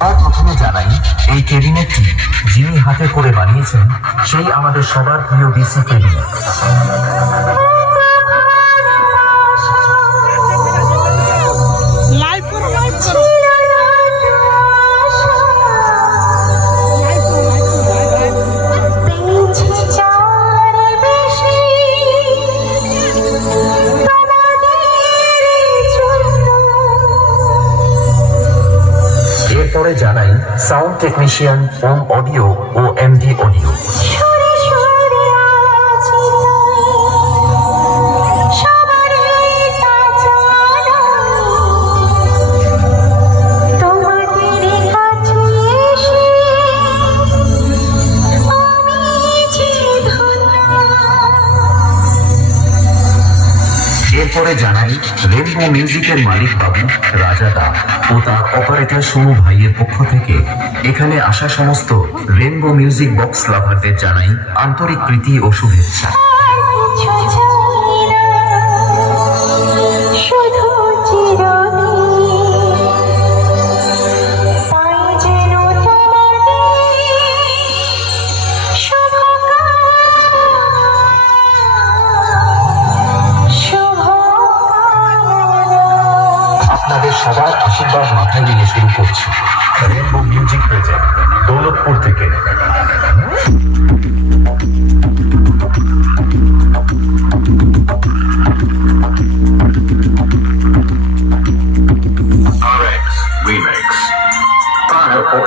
প্রথমে জানাই এই ক্যাবিনেটটি যিনি হাতে করে বানিয়েছেন সেই আমাদের সবার প্রিয় ডিসি ক্যাবিনেট। এরপরে জানাই সাউন্ড টেকনিশিয়ান ওম অডিও ও এমডি অডিও। এরপরে জানাই রেনবো মিউজিকের মালিক বাবু রাজা দা ও তার অপারেটর সোনু ভাইয়ের পক্ষ থেকে এখানে আসা সমস্ত রেনবো মিউজিক বক্স লাভারদের জানাই আন্তরিক প্রীতি ও শুভেচ্ছা। আপনাদের সবার আশীর্বাদ মাথায় নিয়ে শুরু করছি রেনবো মিউজিক প্রেজেন্ট দৌলতপুর থেকে। RX Remix. Final Port